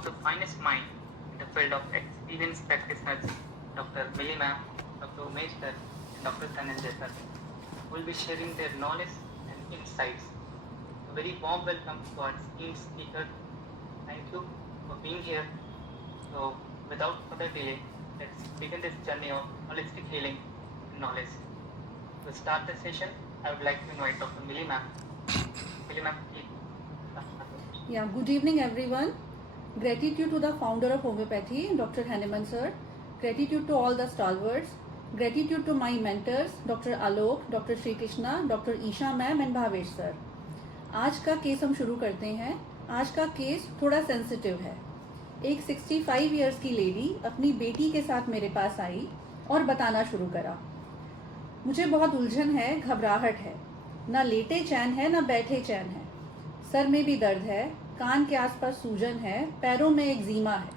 of the finest mind in the field of experienced practitioners, Dr. Millie ma'am, Dr. Umesh sir, and Dr. Dhananjay sir, will be sharing their knowledge and insights. A very warm welcome to our esteemed speaker. Thank you for being here. So, without further delay, let's begin this journey of holistic healing and knowledge. To start the session, I would like to invite Dr. Millie ma'am. Millie ma'am, please. Yeah, good evening everyone. Gratitude to the founder of homeopathy, Dr. Hahnemann sir. Gratitude to all the stalwarts. Gratitude to my mentors, Dr. Alok, Dr. Shri Krishna, Dr. Isha ma'am and Bhavesh sir. आज का case हम शुरू करते हैं. आज का case थोड़ा sensitive है. एक 65 इयर्स की लेडी अपनी बेटी के साथ मेरे पास आई और बताना शुरू करा. मुझे बहुत उलझन है, घबराहट है, ना लेटे चैन है ना बैठे चैन है, सर में भी दर्द है, कान के आसपास सूजन है, पैरों में एक्जीमा है,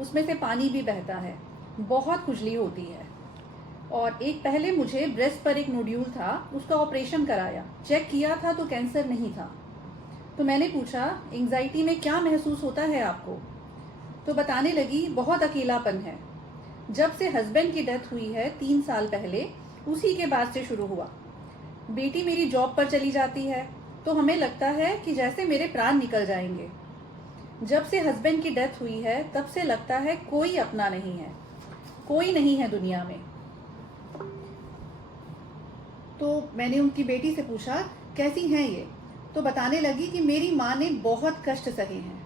उसमें से पानी भी बहता है, बहुत खुजली होती है. और एक पहले मुझे ब्रेस्ट पर एक नोड्यूल था, उसका ऑपरेशन कराया, चेक किया था तो कैंसर नहीं था. तो मैंने पूछा एंजाइटी में क्या महसूस होता है आपको. तो बताने लगी बहुत अकेलापन है. जब से हस्बैंड की डेथ हुई है 3 साल पहले, उसी के बाद से शुरू हुआ. बेटी मेरी जॉब पर चली जाती है तो हमें लगता है कि जैसे मेरे प्राण निकल जाएंगे. जब से हस्बैंड की डेथ हुई है तब से लगता है कोई अपना नहीं है, कोई नहीं है दुनिया में. तो मैंने उनकी बेटी से पूछा कैसी हैं ये. तो बताने लगी कि मेरी माँ ने बहुत कष्ट सहे हैं.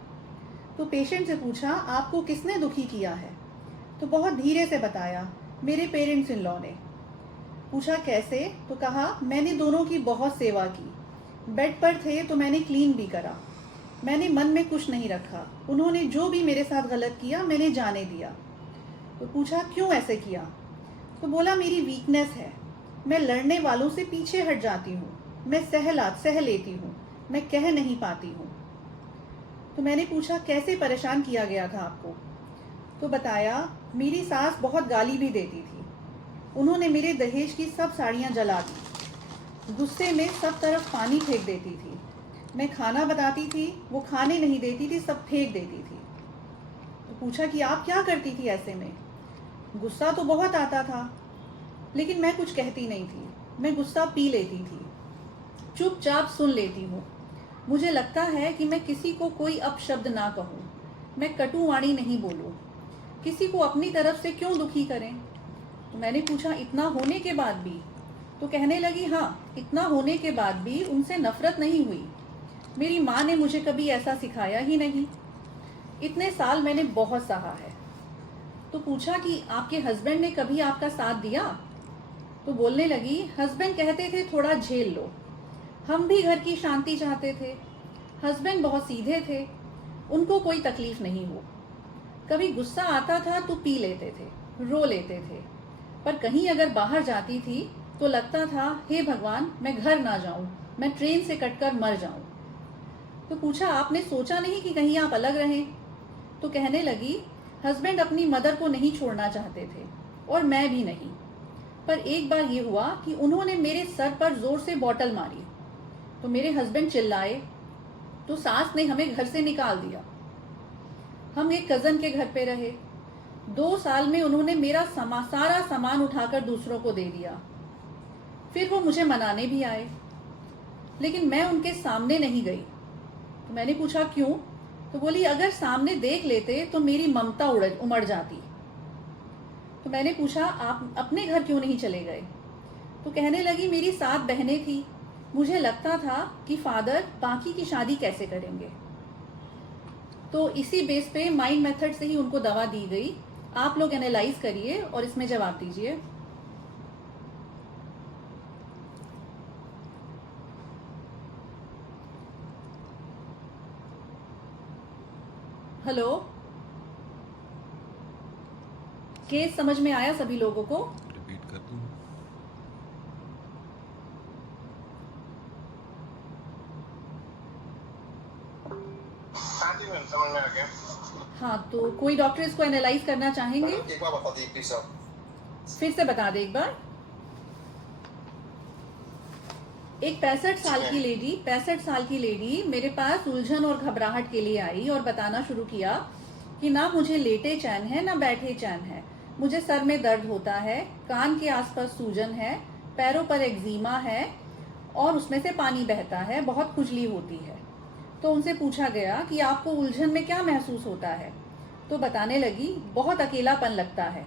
तो पेशेंट से पूछा आपको किसने दुखी किया है. तो बहुत धीरे से बताया मेरे पेरेंट्स इन लॉ ने. पूछा कैसे. तो कहा मैंने दोनों की बहुत सेवा की. बेड पर थे तो मैंने क्लीन भी करा. मैंने मन में कुछ नहीं रखा. उन्होंने जो भी मेरे साथ गलत किया मैंने जाने दिया. तो पूछा क्यों ऐसे किया. तो बोला मेरी वीकनेस है, मैं लड़ने वालों से पीछे हट जाती हूँ, मैं सह लेती हूँ, मैं कह नहीं पाती हूँ. तो मैंने पूछा कैसे परेशान किया गया था आपको. तो बताया मेरी सास बहुत गाली भी देती थी. उन्होंने मेरे दहेज की सब साड़ियाँ जला दी. गुस्से में सब तरफ पानी फेंक देती थी. मैं खाना बताती थी, वो खाने नहीं देती थी, सब फेंक देती थी. तो पूछा कि आप क्या करती थी ऐसे में. गुस्सा तो बहुत आता था लेकिन मैं कुछ कहती नहीं थी. मैं गुस्सा पी लेती थी, चुपचाप सुन लेती हूँ. मुझे लगता है कि मैं किसी को कोई अपशब्द ना कहूँ, मैं कटुवाणी नहीं बोलूँ. किसी को अपनी तरफ से क्यों दुखी करें. तो मैंने पूछा इतना होने के बाद भी. तो कहने लगी हाँ, इतना होने के बाद भी उनसे नफरत नहीं हुई. मेरी माँ ने मुझे कभी ऐसा सिखाया ही नहीं. इतने साल मैंने बहुत सहा है. तो पूछा कि आपके हस्बैंड ने कभी आपका साथ दिया. तो बोलने लगी हस्बैंड कहते थे थोड़ा झेल लो. हम भी घर की शांति चाहते थे. हस्बैंड बहुत सीधे थे, उनको कोई तकलीफ नहीं हो. कभी गुस्सा आता था तो पी लेते थे, रो लेते थे. पर कहीं अगर बाहर जाती थी तो लगता था हे भगवान मैं घर ना जाऊं, मैं ट्रेन से कटकर मर जाऊं. तो पूछा आपने सोचा नहीं कि कहीं आप अलग रहें. तो कहने लगी हस्बैंड अपनी मदर को नहीं छोड़ना चाहते थे और मैं भी नहीं. पर एक बार ये हुआ कि उन्होंने मेरे सर पर जोर से बॉटल मारी. तो मेरे हस्बैंड चिल्लाए तो सास ने हमें घर से निकाल दिया. हम एक कज़न के घर पे रहे. 2 साल में उन्होंने मेरा सारा सामान उठाकर दूसरों को दे दिया. फिर वो मुझे मनाने भी आए लेकिन मैं उनके सामने नहीं गई. तो मैंने पूछा क्यों. तो बोली अगर सामने देख लेते तो मेरी ममता उमड़ जाती. तो मैंने पूछा आप अपने घर क्यों नहीं चले गए. तो कहने लगी मेरी 7 बहनें थी, मुझे लगता था कि फादर बाकी की शादी कैसे करेंगे. तो इसी बेस पे माइंड मेथड से ही उनको दवा दी गई. आप लोग एनालाइज करिए और इसमें जवाब दीजिए. हेलो, केस समझ में आया सभी लोगों को. रिपीट कर दूं. हाँ जी मैम, समझ में आ गया. हाँ, तो कोई डॉक्टर इसको एनालाइज करना चाहेंगे. एक बार बता दीजिए प्लीज आप. फिर से बता दे एक बार. एक 65 साल की लेडी मेरे पास उलझन और घबराहट के लिए आई और बताना शुरू किया कि ना मुझे लेटे चैन है ना बैठे चैन है, मुझे सर में दर्द होता है, कान के आसपास सूजन है, पैरों पर एक्जीमा है और उसमें से पानी बहता है, बहुत खुजली होती है। तो उनसे पूछा गया कि आपको उलझन में क्या महसूस होता है, तो बताने लगी बहुत अकेलापन लगता है।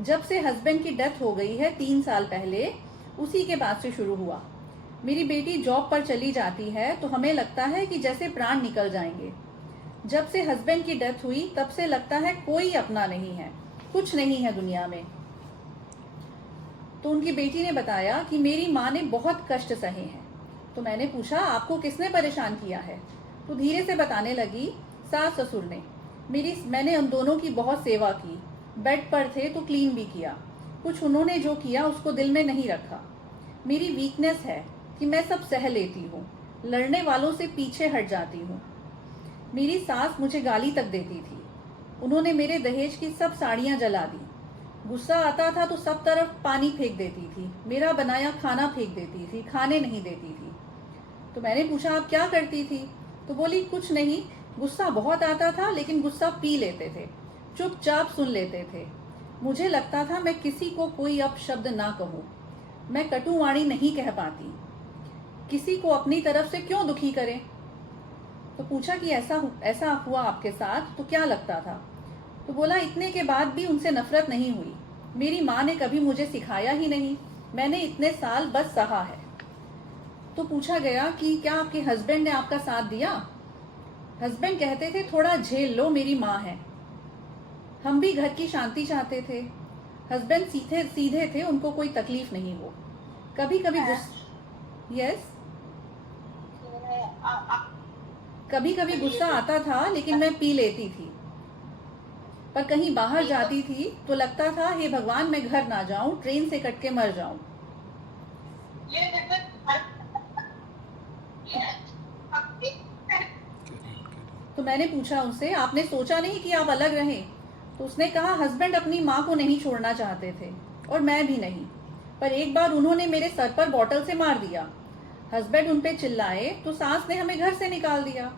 जब से हस्बैंड की डेथ हो गई है 3 साल पहले, उसी के बाद से शुरू हुआ। मेरी बेटी जॉब पर चली जाती है तो हमें लगता है कि जैसे प्राण निकल जाएंगे। जब से हस्बैंड की डेथ हुई तब से लगता है कोई अपना नहीं है, कुछ नहीं है दुनिया में। तो उनकी बेटी ने बताया कि मेरी माँ ने बहुत कष्ट सहे हैं। तो मैंने पूछा आपको किसने परेशान किया है, तो धीरे से बताने लगी सास ससुर ने। मैंने उन दोनों की बहुत सेवा की, बेड पर थे तो क्लीन भी किया, कुछ उन्होंने जो किया उसको दिल में नहीं रखा। मेरी वीकनेस है कि मैं सब सह लेती हूँ, लड़ने वालों से पीछे हट जाती हूँ। मेरी सास मुझे गाली तक देती थी, उन्होंने मेरे दहेज की सब साड़ियाँ जला दी। गुस्सा आता था तो सब तरफ पानी फेंक देती थी, मेरा बनाया खाना फेंक देती थी, खाने नहीं देती थी। तो मैंने पूछा आप क्या करती थी, तो बोली कुछ नहीं, गुस्सा बहुत आता था लेकिन गुस्सा पी लेते थे, चुपचाप सुन लेते थे। मुझे लगता था मैं किसी को कोई अपशब्द ना कहूँ, मैं कटुवाणी नहीं कह पाती, किसी को अपनी तरफ से क्यों दुखी करें। तो पूछा कि ऐसा हुआ आपके साथ तो क्या लगता था, तो बोला इतने के बाद भी उनसे नफरत नहीं हुई, मेरी माँ ने कभी मुझे सिखाया ही नहीं, मैंने इतने साल बस सहा है। तो पूछा गया कि क्या आपके हस्बैंड ने आपका साथ दिया। हस्बैंड कहते थे थोड़ा झेल लो, मेरी माँ है। हम भी घर की शांति चाहते थे। हस्बैंड सीधे थे, उनको कोई तकलीफ नहीं हो। कभी कभी कभी कभी गुस्सा आता था लेकिन मैं पी लेती थी, पर कहीं बाहर जाती थी तो लगता था हे भगवान मैं घर ना जाऊं, ट्रेन से कट के मर जाऊं। तो मैंने पूछा उनसे आपने सोचा नहीं कि आप अलग रहें, तो उसने कहा हस्बैंड अपनी माँ को नहीं छोड़ना चाहते थे और मैं भी नहीं, पर एक बार उन्होंने मेरे सर पर बॉटल से मार दिया। हस्बैंड उन पे चिल्लाए तो सास ने हमें घर से निकाल दिया।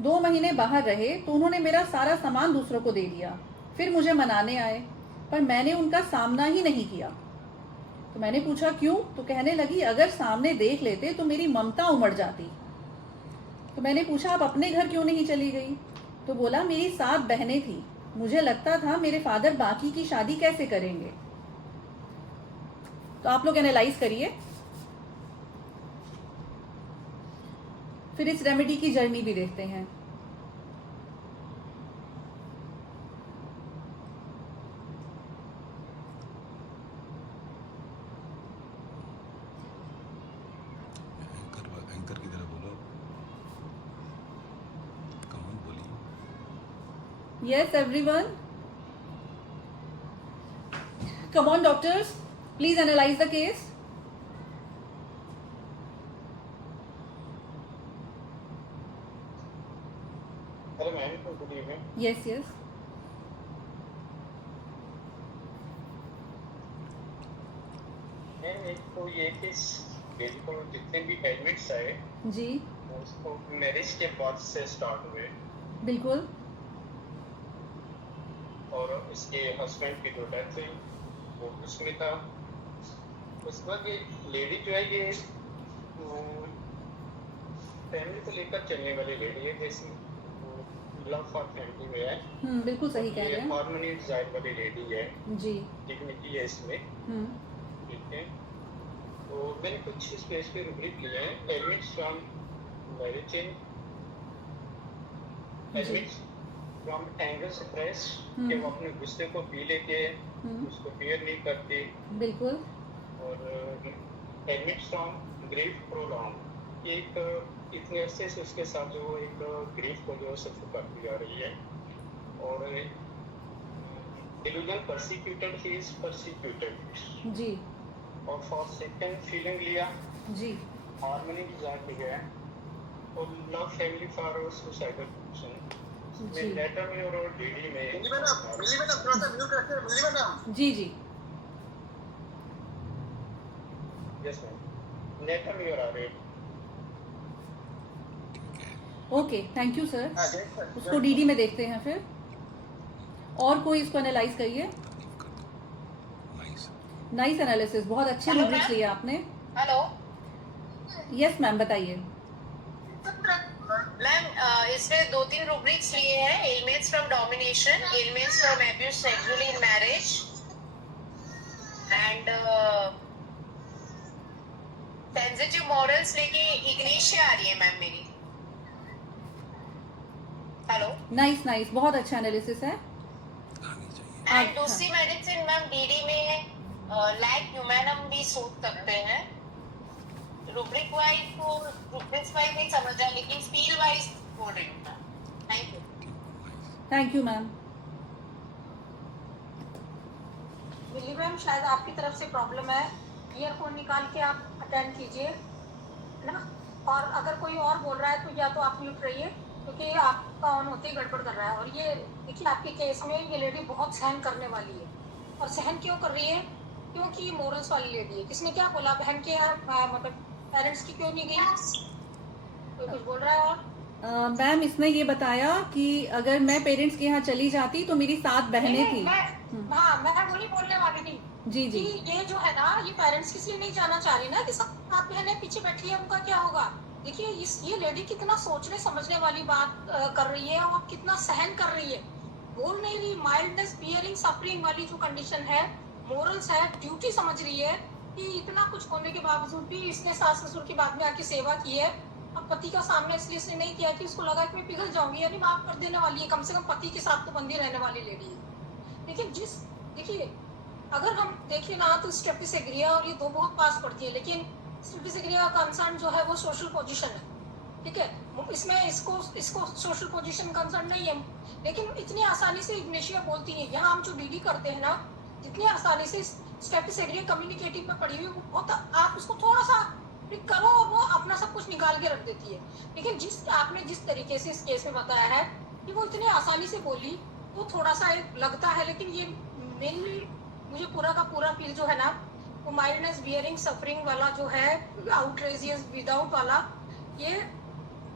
2 महीने बाहर रहे तो उन्होंने मेरा सारा सामान दूसरों को दे दिया, फिर मुझे मनाने आए, पर मैंने उनका सामना ही नहीं किया। तो मैंने पूछा क्यों, तो कहने लगी अगर सामने देख लेते तो मेरी ममता उमड़ जाती। तो मैंने पूछा आप अपने घर क्यों नहीं चली गई, तो बोला मेरी 7 बहनें थी, मुझे लगता था मेरे फादर बाकी की शादी कैसे करेंगे। तो आप लोग एनालाइज करिए, फिर इस रेमेडी की जर्नी भी देखते हैं। एंकर की तरह बोलो, कमान बोलिए। Yes everyone, come on doctors, please analyse the case. Hello ma'am, good evening. Yes yes, ma'am एक तो ये कि बेबी को जितने भी एडमिट्स आए जी उसको मैरिज के बाद से स्टार्ट हुए, बिल्कुल। और उसके हस्बैंड की जो डेथ हुई वो उसमें था। उसके बाद ये लेडी जो है ये फैमिली को लेकर चलने वाली लेडी है, जैसे लव फॉर फैमिली में है। बिल्कुल सही कह रहे हैं हार्मनी डिजायर वाली लेडी है जी। डिग्निटी है इसमें, ठीक है। तो मैंने कुछ स्पेस पे रुब्रिक लिए हैं, admits from marriage in, admits from anger suppress, कि वो अपने गुस्से को पी लेते हैं, उसको बियर नहीं करते, बिल्कुल। और एडमिट्स फ्रॉम ग्रीफ प्रोलॉन्ग, एक इतने अरसे से उसके साथ जो एक ग्रीफ को जो सफर करती आ रही है, और delusion persecuted, he is persecuted जी और फॉर सेकंड फीलिंग लिया जी, हार्मनी डिजायर की है, और love family for suicidal person जी में लेटर में और डीडी में मिली मैडम थोड़ा सा म्यूट रखिए, मिली मैडम। जी जी। यस मैम, नेटम यूर आ रही है। Okay, thank you sir. हाँ, देख सर। उसको डीडी में देखते हैं फिर। और कोई इसको एनालाइज करिए। नाइस। नाइस एनालिसिस, बहुत अच्छे Hello, रूब्रिक्स ma'am. लिए आपने। हेलो यस मैम, बताइए। मैम, इसमें 2-3 रूब्रिक्स लिए हैं। Elements from domination, elements from abuse sexually in marriage and sensitive morals लेके इग्निशिया आ रही है मैम मेरी। हेलो नाइस नाइस, बहुत अच्छा एनालिसिस है। आनी चाहिए। एंड अच्छा। दूसरी मेडिसिन मैम डीडी में लैक ह्यूमैनम भी सोच सकते हैं। रूब्रिक वाइज तो रूब्रिक्स वाइज नहीं समझ रहा, लेकिन फील वाइज बोल रही हूँ ma'am. Thank you. Thank you ma'am. Mili ma'am, शायद आपकी तरफ से प्रॉब्लम है। ईयरफोन निकाल के आप अटेंड कीजिए, है ना। और अगर कोई और बोल रहा है तो या तो आप म्यूट रहिए, क्योंकि आपका ऑन होते ही गड़बड़ कर रहा है। और ये देखिए, आपके केस में ये लेडी बहुत सहन करने वाली है। और सहन क्यों कर रही है? क्योंकि मोरल्स वाली लेडी है। किसने क्या बोला? बहन के यहाँ मतलब पेरेंट्स की क्यों नहीं गई? कोई कुछ बोल रहा है? और मैम इसने ये बताया कि अगर मैं पेरेंट्स के यहाँ चली जाती तो मेरी 7 बहनें नहीं, थी। मैं वही बोलने वाली थी जी जी। कि ये जो है ना, ये पेरेंट्स किसलिए नहीं जाना चाह रही ना कि सब आप बहनें पीछे बैठी है, उनका क्या होगा। देखिए, ये लेडी कितना सोचने समझने वाली बात कर रही है और कितना सहन कर रही है। बोल नहीं रही, माइल्डनेस बियरिंग सफरिंग वाली जो कंडीशन है, मोरल्स है, ड्यूटी समझ रही है कि इतना कुछ होने के बावजूद भी इसने सास ससुर की बाद में आके सेवा की है। अब पति का सामने इसलिए इसने नहीं किया कि उसको लगा कि मैं पिघल जाऊंगी, यानी माफ कर देने वाली है। कम से कम पति के साथ तो बंदी रहने वाली लेडी है। लेकिन देखिए, अगर हम देखें ना तो स्टेपिसेग्रिया और ये दो बहुत पास पड़ती है, लेकिन स्टेपिसेग्रिया का कंसर्न जो है वो सोशल पोजीशन है, ठीक है। इसमें इसको सोशल पोजीशन कंसर्न नहीं है। लेकिन इतनी आसानी से इग्नेशिया बोलती है। यहाँ हम जो डीडी करते हैं ना, जितनी आसानी से स्टेपिसेग्रिया कम्युनिकेटिव में पड़ी हुई, वो बहुत, आप उसको थोड़ा सा पिक करो और वो अपना सब कुछ निकाल के रख देती है। लेकिन आपने जिस तरीके से इस केस में बताया है कि वो इतनी आसानी से बोली, तो थोड़ा सा लगता है। लेकिन ये मेनली मुझे पूरा का पूरा फील जो है ना, वो माइल्डनेस बियरिंग सफरिंग वाला जो है, आउटरेजियस विदाउट वाला, ये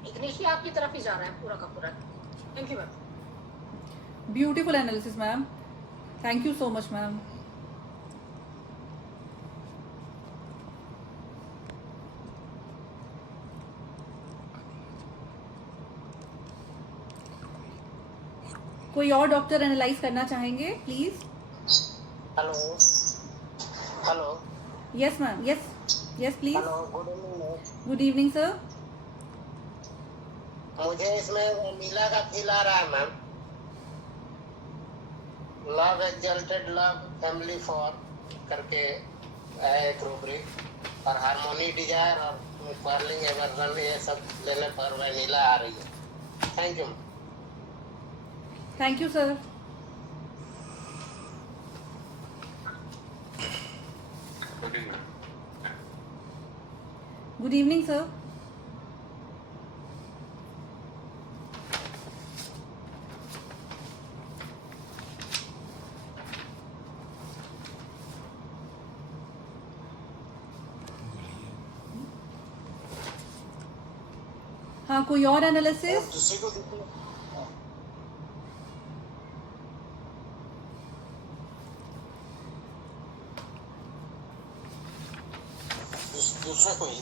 इग्निशिया आपकी तरफ ही जा रहा है पूरा का पूरा। Thank you ma'am. Beautiful analysis ma'am, thank you so much ma'am. कोई और डॉक्टर एनालाइज करना चाहेंगे please? Hello hello yes ma'am, yes yes please. Hello, good evening. Good evening sir. मुझे इसमें नीला का फील आ रहा है ma'am. Love exalted love family for करके है एक रूब्रिक, और हार्मोनी डिजायर और पर्लिंग एवर्जन, ये सब लेने पर वह नीला आ रही है। Thank you. Thank you sir. Good evening sir. हाँ, कोई और एनालिसिस? दूसरे को देखिए,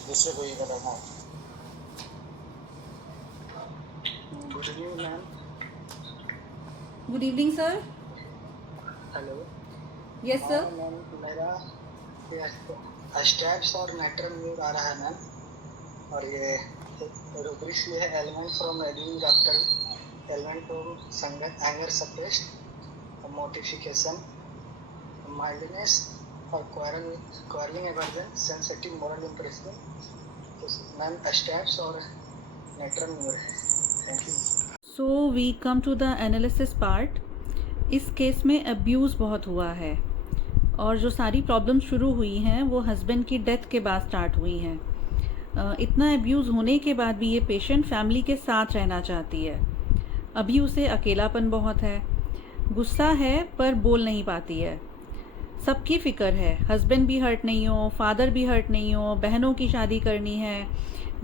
दूसरे को ही बताना। Good evening ma'am. Good evening sir. Hello. Yes sir. Ma'am, मेरा स्टेप्स और नेटरम न्यूर आ रहा है मैम, और ये रूब्रिक्स ये है ailment from ailing doctor, ailment from anger suppressed, mortification, mildness और quarrelling aversion, sensitive moral impression. तो मैम स्टेप्स और नेटरम न्यूर है। Thank you. So we come to the analysis part. इस केस में अब्यूज़ बहुत हुआ है, और जो सारी प्रॉब्लम शुरू हुई हैं वो हस्बैंड की डेथ के बाद स्टार्ट हुई हैं। इतना अब्यूज़ होने के बाद भी ये पेशेंट फैमिली के साथ रहना चाहती है। अभी उसे अकेलापन बहुत है, गुस्सा है पर बोल नहीं पाती है। सबकी फ़िक्र है, हस्बैंड भी हर्ट नहीं हो, फादर भी हर्ट नहीं हो, बहनों की शादी करनी है,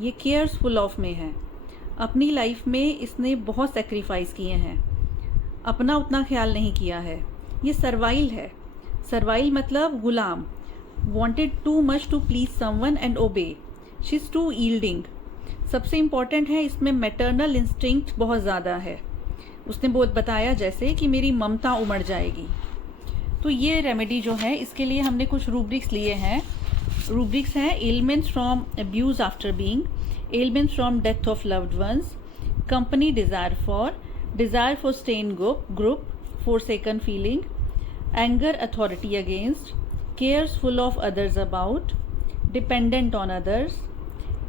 ये केयर्स फुल ऑफ में है। अपनी लाइफ में इसने बहुत सेक्रीफाइस किए हैं, अपना उतना ख्याल नहीं किया है। ये सर्वाइल है। सर्वाइल मतलब गुलाम, wanted too much to please someone and obey. She's too yielding. सबसे इम्पॉर्टेंट है इसमें मैटरनल इंस्टिंक्ट बहुत ज़्यादा है। उसने बहुत बताया जैसे कि मेरी ममता उमड़ जाएगी। तो ये रेमेडी जो है इसके लिए हमने कुछ रूब्रिक्स लिए हैं। रूब्रिक्स हैं elements from abuse after being, elements from death of loved ones, company desire for stay in group, forsaken feeling, anger authority against, cares full of others about, dependent on others,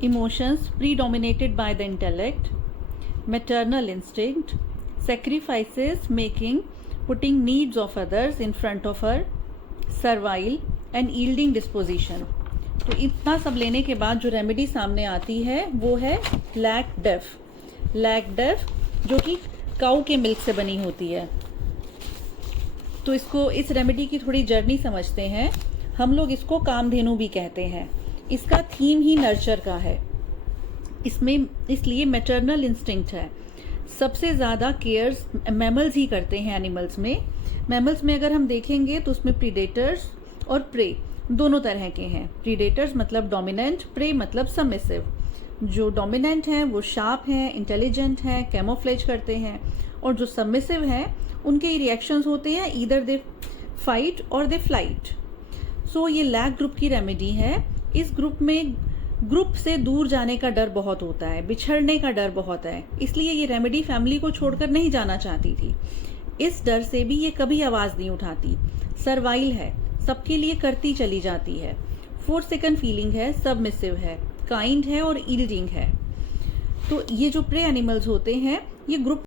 emotions predominated by the intellect, maternal instinct, sacrifices making, putting needs of others in front of her, servile and yielding disposition. तो इतना सब लेने के बाद जो remedy सामने आती है वो है लैक डेफ जो कि काऊ के मिल्क से बनी होती है। तो इसको इस रेमेडी की थोड़ी जर्नी समझते हैं। हम लोग इसको कामधेनु भी कहते हैं। इसका थीम ही नर्चर का है। इसमें इसलिए मैटरनल इंस्टिंक्ट है। सबसे ज़्यादा केयर्स मैमल्स ही करते हैं एनिमल्स में। मैमल्स में अगर हम देखेंगे तो उसमें प्रीडेटर्स और प्रे दोनों तरह के हैं। प्रीडेटर्स मतलब डोमिनेंट, प्रे मतलब सबमिसिव। जो डोमिनेंट हैं वो शार्प हैं, इंटेलिजेंट हैं, कैमोफ्लेज करते हैं, और जो सबमिसिव हैं उनके रिएक्शंस होते हैं ईदर दे फाइट और दे फ्लाइट। सो ये लैक ग्रुप की रेमेडी है। इस ग्रुप में ग्रुप से दूर जाने का डर बहुत होता है, बिछड़ने का डर बहुत है, इसलिए ये रेमेडी फैमिली को छोड़कर नहीं जाना चाहती थी। इस डर से भी ये कभी आवाज़ नहीं उठाती। सर्वाइल है, सबके लिए करती चली जाती है। forsaken फीलिंग है, सबमिसिव है, काइंड है और यील्डिंग है। तो ये जो प्रे एनिमल्स होते हैं ये ग्रुप